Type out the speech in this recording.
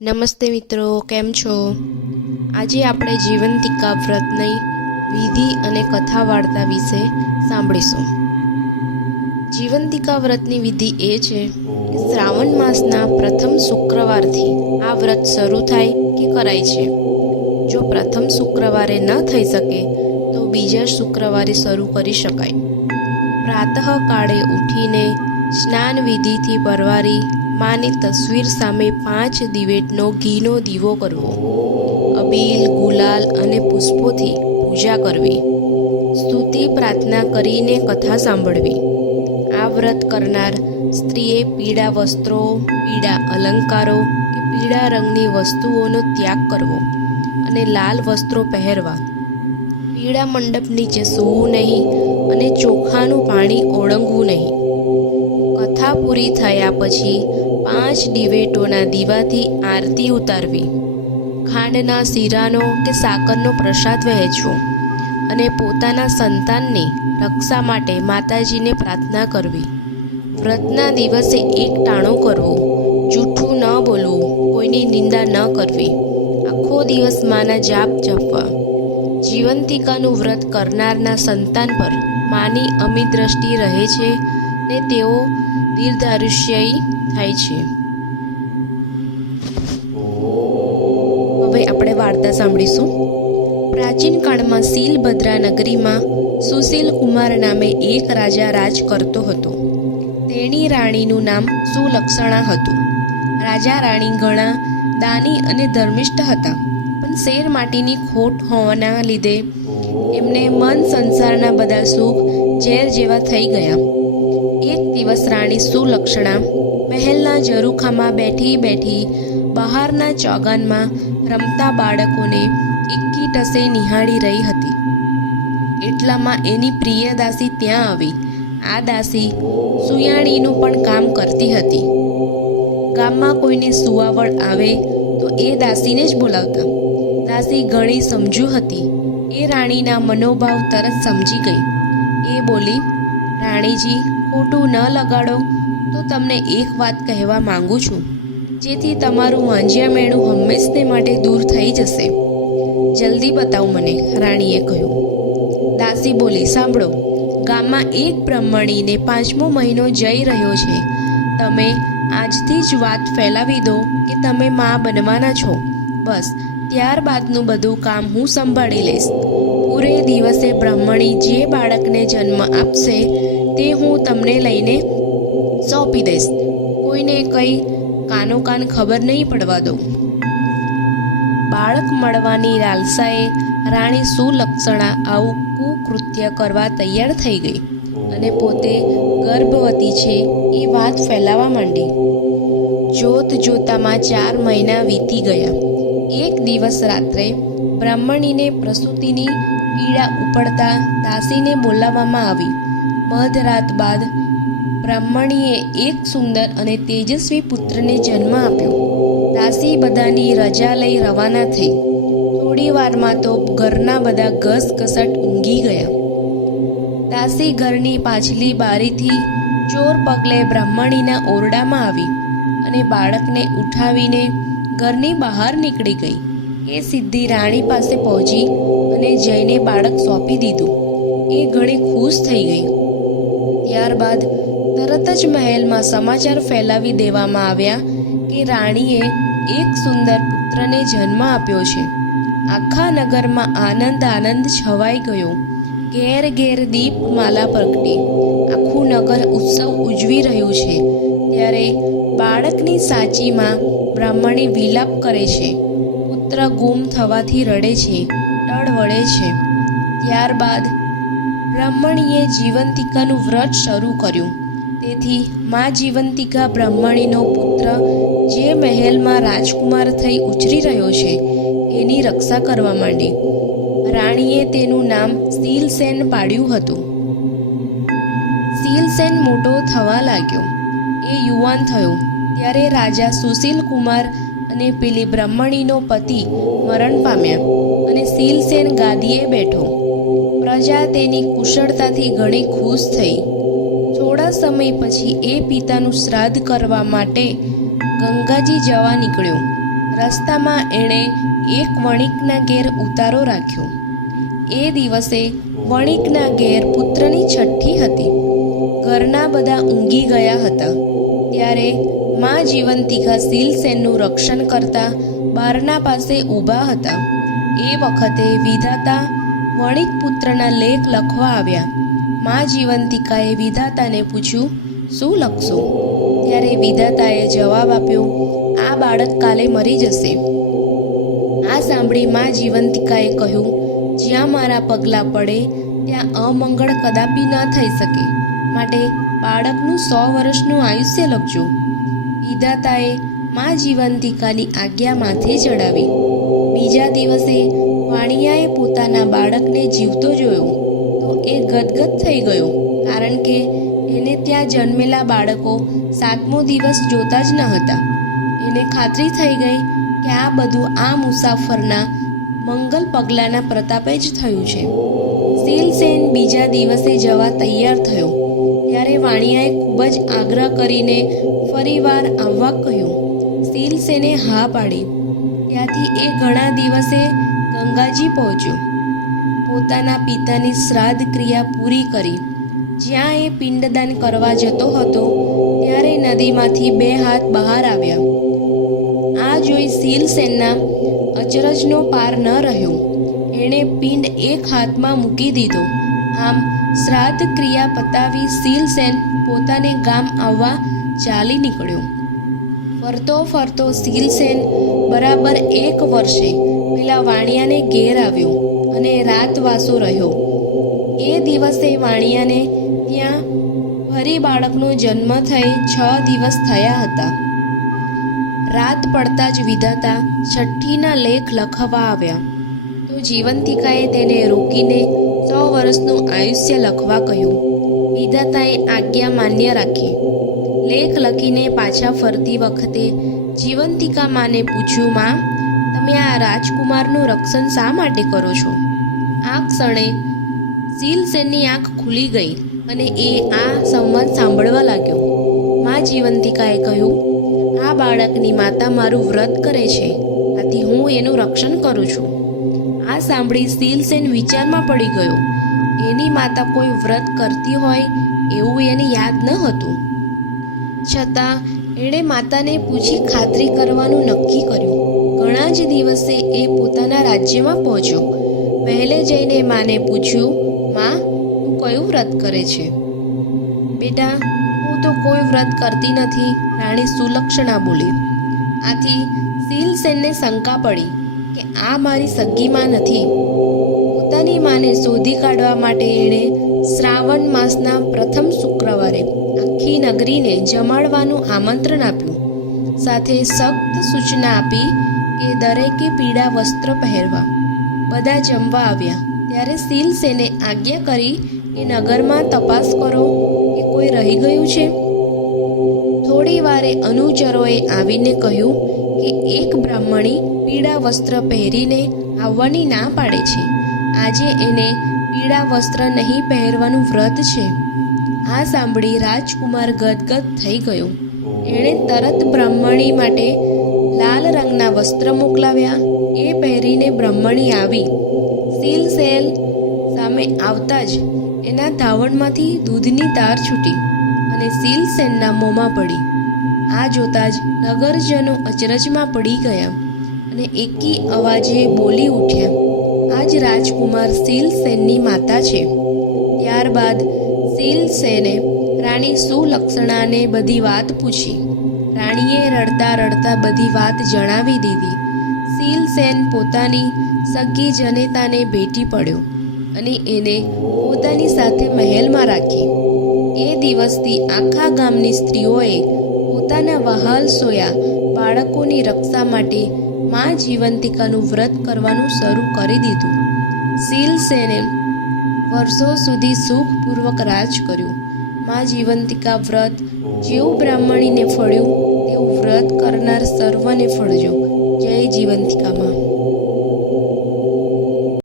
નમસ્તે મિત્રો, કેમ છો? આજે આપણે જીવંતિકા વ્રતની વિધિ અને કથા વાર્તા વિશે સાંભળીશું. જીવંતિકા વ્રતની વિધિ એ છે કે શ્રાવણ માસના પ્રથમ શુક્રવારથી આ વ્રત શરૂ થાય કે કરાય છે. જો પ્રથમ શુક્રવારે ન થઈ શકે તો બીજા શુક્રવારે શરૂ કરી શકાય. પ્રાતઃકાળે ઉઠીને સ્નાન વિધિથી પરવારી માની તસવીર સામે 5 દિવેટનો ઘીનો દીવો કરવો, અબીલ, ગુલાલ અને પુષ્પોથી પૂજા કરવી, સ્તુતિ પ્રાર્થના કરીને કથા સાંભળવી. આ વ્રત કરનાર સ્ત્રીએ પીળા વસ્ત્રો, પીળા અલંકારો કે પીળા રંગની વસ્તુઓનો ત્યાગ કરવો અને લાલ વસ્ત્રો પહેરવા. પીળા મંડપ નીચે સૂવું નહીં અને ચોખાનું પાણી ઓળંગવું નહીં. કથા પૂરી થયા પછી 5 દિવેટોના દીવાથી આરતી ઉતારવી. ખાંડના શીરાનો કે સાકરનો પ્રસાદ વહેંચવો અને પોતાના સંતાનની રક્ષા માટે માતાજીને પ્રાર્થના કરવી. વ્રતના દિવસે એક ટાણો કરવો, જૂઠું ન બોલવું, કોઈની નિંદા ન કરવી, આખો દિવસ માના જાપ જપવા. જીવંતિકાનું વ્રત કરનારના સંતાન પર માની અમિત દ્રષ્ટિ રહે છે ને તેઓ દીર્ઘાયુષ્યી થાય છે. હવે આપણે વાર્તા સાંભળીશું. પ્રાચીન કાળમાં શીલભદ્રા નગરીમાં સુશીલ કુમાર નામે એક રાજા રાજ કરતો હતો. તેની રાણીનું નામ સુલક્ષણા હતું. રાજા રાણી ઘણા દાની અને ધર્મિષ્ઠ હતા, પણ શેર માટીની ખોટ હોવાના લીધે એમને મન સંસારના બધા સુખ ઝેર જેવા થઈ ગયા. એક દિવસ રાણી સુલક્ષણા મહેલના ઝરૂખામાં બેઠી બેઠી બહારના ચોગાનમાં રમતા બાળકોને એકી ટસે નિહાળી રહી હતી. એટલામાં એની પ્રિય દાસી ત્યાં આવી. આ દાસી સુયાણીનું પણ કામ કરતી હતી. ગામમાં કોઈને સુવાવડ આવે તો એ દાસીને જ બોલાવતા. દાસી ઘણી સમજુ હતી. એ રાણીના મનોભાવ તરત સમજી ગઈ. એ બોલી, રાણીજી, ખોટું ન લગાડો તો તમને એક વાત કહેવા માંગુ છું, જેથી તમારું વાંજ્યા મેળું હંમેશને માટે દૂર થઈ જશે. જલ્દી બતાવો મને, રાણીએ કહ્યું. દાસી બોલી, સાંભળો, ગામમાં એક બ્રાહ્મણીને 5મો મહિનો જઈ રહ્યો છે. તમે આજથી જ વાત ફેલાવી દો કે તમે માં બનવાના છો. બસ ત્યારબાદનું બધું કામ હું સંભાળી લઈશ. પૂરે દિવસે બ્રાહ્મણી જે બાળકને જન્મ આપશે તે હું તમને લઈને સોંપી દઈશ. કોઈને કંઈ કાન ખબર નહીં પડવા દો. બાળક મળવાની લાલસાએ રાણી સુલક્ષણા આવું કુકૃત્ય કરવા તૈયાર થઈ ગઈ અને પોતે ગર્ભવતી છે એ વાત ફેલાવા માંડી. જોત જોતામાં 4 મહિના વીતી ગયા. એક દિવસ રાત્રે બ્રાહ્મણીને પ્રસૂતિની પીડા ઉપડતા દાસીને બોલાવવામાં આવી. મધરાત બાદ બ્રાહ્મણીએ એક સુંદર અને તેજસ્વી પુત્રને જન્મ આપ્યો. દાસી બધાની રજા લઈ રવાના થઈ. થોડી વારમાં તો ઘરના બધા ઘસઘસાટ ઊંઘી ગયા. દાસી ઘરની પાછલી બારીથી ચોર પગલે બ્રાહ્મણીના ઓરડામાં આવી અને બાળકને ઉઠાવીને ઘરની બહાર નીકળી ગઈ. એ સીધી રાણી પાસે પહોંચી અને જઈને બાળક સોંપી દીધું. એ ઘણી ખુશ થઈ ગઈ. ત્યારબાદ તરત જ મહેલમાં સમાચાર ફેલાવી દેવામાં આવ્યા કે રાણીએ એક સુંદર પુત્રને જન્મ આપ્યો છે. આખા નગરમાં આનંદ છવાઈ ગયો. ઘેર ઘેર દીપમાલા પ્રગટી. આખું નગર ઉત્સવ ઉજવી રહ્યું છે. ત્યારે બાળકની સાચીમાં બ્રાહ્મણી વિલાપ કરે છે. પુત્ર ગુમ થવાથી રડે છે, ટળવળે છે. ત્યારબાદ બ્રાહ્મણીએ જીવંતિકાનું વ્રત શરૂ કર્યું. તેથી મા જીવંતિકા બ્રાહ્મણીનો પુત્ર જે મહેલમાં રાજકુમાર થઈ ઉછરી રહ્યો છે એની રક્ષા કરવા માંડી. રાણીએ તેનું નામ શીલસેન પાડ્યું હતું. શીલસેન મોટો થવા લાગ્યો. એ યુવાન થયો ત્યારે રાજા સુશીલ કુમાર અને પેલી બ્રાહ્મણીનો પતિ મરણ પામ્યા અને શીલસેન ગાદીએ બેઠો. પ્રજા તેની કુશળતાથી ઘણી ખુશ થઈ. થોડા સમય પછી એ પિતાનું શ્રાદ્ધ કરવા માટે ગંગાજી જવા નીકળ્યો. રસ્તામાં એણે એક વણિકના ઘેર ઉતારો રાખ્યો. એ દિવસે વણિકના ઘેર પુત્રની છઠ્ઠી હતી. ઘરના બધા ઊંઘી ગયા હતા. ત્યારે મા જીવંતિકા શીલસેનનું રક્ષણ કરતા બારણા પાસે ઊભા હતા. એ વખતે વિધાતા વણિક પુત્રના લેખ લખવા આવ્યા. મા જીવંતિકાએ વિધાતાને પૂછ્યું, શું લખશો? ત્યારે વિધાતાએ જવાબ આપ્યો, આ બાળક કાલે મરી જશે. આ સાંભળી મા જીવંતિકાએ કહ્યું, જ્યાં મારા પગલાં પડે ત્યાં અમંગળ કદાપી ન થઈ શકે, માટે બાળકનું 100 વર્ષનું આયુષ્ય લખજો. વિધાતાએ મા જીવંતિકાની આજ્ઞા માથે ચડાવી. બીજા દિવસે વાણિયાએ પોતાના બાળકને જીવતો જોયો તો એ ગદગદ થઈ ગયો, કારણ કે એને ત્યાં જન્મેલા બાળકો 7મો દિવસ જોતા જ ન હતા. એને ખાતરી થઈ ગઈ કે આ બધું આ મુસાફરના મંગલ પગલાંના પ્રતાપે જ થયું છે. શીલસેન બીજા દિવસે જવા તૈયાર થયો ત્યારે વાણિયાએ ખૂબ જ આગ્રહ કરીને ફરીવાર આવવા કહ્યું. શીલસેને હા પાડી. ત્યાંથી એ ઘણા દિવસે ગંગાજી પહોંચ્યો. પોતાના પિતાની શ્રાદ્ધ ક્રિયા પૂરી કરી. જ્યાં એ પિંડદાન કરવા જતો હતો ત્યારે નદીમાંથી 2 હાથ બહાર આવ્યા. આ જોઈ શીલસેનના અચરજનો પાર ન રહ્યો. એણે પિંડ એક હાથમાં મૂકી દીધો. આમ શ્રાદ્ધ ક્રિયા પતાવી શીલસેન પોતાને ગામ આવવા ચાલી નીકળ્યો. ફરતો ફરતો શીલસેન બરાબર 1 વર્ષે પેલા વાણિયાને ઘેર આવ્યો અને રાતવાસો રહ્યો. એ દિવસે વાણિયાને ત્યાં ફરી બાળકનો જન્મ થઈ 6 દિવસ થયા હતા. રાત પડતા જ વિધાતા છઠ્ઠીના લેખ લખવા આવ્યા તો જીવંતિકાએ તેને રોકીને 100 વર્ષનું આયુષ્ય લખવા કહ્યું. વિધાતાએ આજ્ઞા માન્ય રાખી. લેખ લખીને પાછા ફરતી વખતે જીવંતિકા માને પૂછ્યું, માં, તમે આ રાજકુમારનું રક્ષણ શા માટે કરો છો? આ ક્ષણે શીલસેનની આંખ ખુલી ગઈ અને એ આ સંવાદ સાંભળવા લાગ્યો. મા જીવંતિકાએ કહ્યું, આ બાળકની માતા મારું વ્રત કરે છે, આથી હું એનું રક્ષણ કરું છું. આ સાંભળી શીલસેન વિચારમાં પડી ગયો. એની માતા કોઈ વ્રત કરતી હોય એવું એને યાદ ન હતું. છતાં એણે માતાને પૂછી ખાતરી કરવાનું નક્કી કર્યું. ઘણા જ દિવસે એ પોતાના રાજ્યમાં પહોંચ્યો. પહેલે જઈને માને પૂછ્યું, માં, તું કયું વ્રત કરે છે? બેટા, હું તો કોઈ વ્રત કરતી નથી, રાણી સુલક્ષણા બોલી. આથી શીલસેનને શંકા પડી કે આ મારી સગી માં નથી. પોતાની માને શોધી કાઢવા માટે એણે શ્રાવણ માસના પ્રથમ શુક્રવારે આખી નગરીને જમાડવાનું આમંત્રણ આપ્યું. સાથે સખ્ત સૂચના આપી કે દરેકે પીળા વસ્ત્ર પહેરવા. બધા જમવા આવ્યા ત્યારે શીલસેને આજ્ઞા કરી કે નગરમાં તપાસ કરો કે કોઈ રહી ગયું છે. થોડી વારે અનુચરોએ આવીને કહ્યું કે એક બ્રાહ્મણી પીળા વસ્ત્ર પહેરીને આવવાની ના પાડે છે. આજે એને પીળા વસ્ત્ર નહીં પહેરવાનું વ્રત છે. આ સાંભળી રાજકુમાર ગદગદ થઈ ગયો. એણે તરત બ્રાહ્મણી માટે લાલ રંગના વસ્ત્ર મોકલાવ્યા. એ પહેરીને બ્રાહ્મણી આવી. શીલસેન સામે આવતા જ એના ધાવણમાંથી દૂધની ધાર છૂટી અને શીલસેનના મોંમાં પડી. આ જોતા જ નગરજનો અચરજમાં પડી ગયા અને એકી અવાજે બોલી ઉઠ્યા, આ જ રાજકુમાર શીલસેનની માતા છે. ત્યારબાદ શીલસેને રાણી સુલક્ષણાને બધી વાત પૂછી. રાણીએ રડતા રડતા બધી વાત જણાવી દીધી. શીલસેન પોતાની સગી જનેતાને ભેટી પડ્યો અને એને પોતાની સાથે મહેલમાં રાખી. એ દિવસથી આખા ગામની સ્ત્રીઓએ પોતાના વહાલ સોયા બાળકોની રક્ષા માટે મા જીવંતિકાનું વ્રત કરવાનું શરૂ કરી દીધું. શીલસેને વર્ષો સુધી સુખપૂર્વક રાજ કર્યું. મા જીવંતિકા વ્રત જેવું બ્રાહ્મણીને ફળ્યું તેવું વ્રત કરનાર સર્વને ફળજો. જય જીવંતિકા મા.